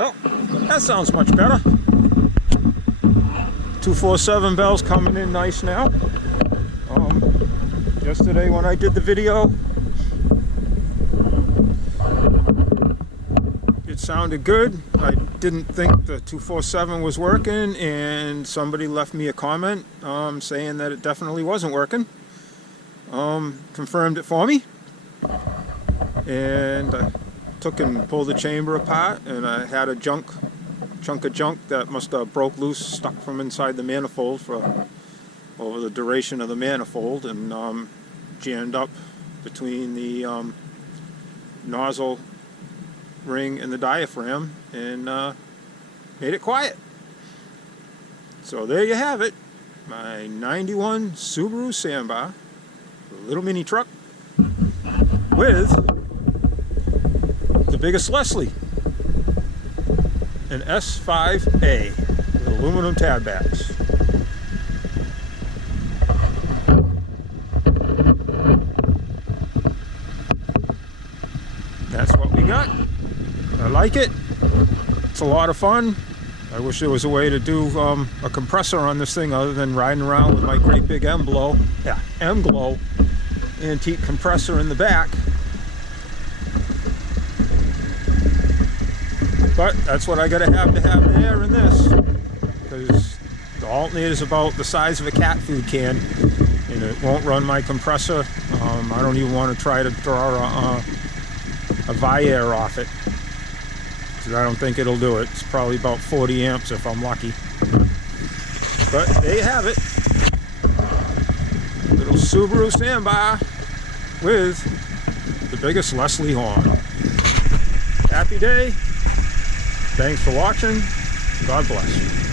Well, that sounds much better. 247 bells coming in nice now. Yesterday when I did the video, it sounded good. I didn't think the 247 was working, and somebody left me a comment saying that it definitely wasn't working. Confirmed it for me, and I took and pulled the chamber apart, and I had a chunk of junk that must have broke loose, stuck from inside the manifold for over the duration of the manifold, and jammed up between the nozzle ring and the diaphragm, and made it quiet. So there you have it, my 91 Subaru Sambar, a little mini truck with the biggest Leslie, an S-5A with aluminum tab backs. That's what we got. I like it. It's a lot of fun. I wish there was a way to do a compressor on this thing other than riding around with my great big M-Glow antique compressor in the back. But that's what I gotta have there in this, because the alternator is about the size of a cat food can, and it won't run my compressor. I don't even want to try to draw a Viair off it, because I don't think it'll do it. It's probably about 40 amps if I'm lucky. But there you have it. Little Subaru Sambar with the biggest Leslie horn. Happy day. Thanks for watching. God bless.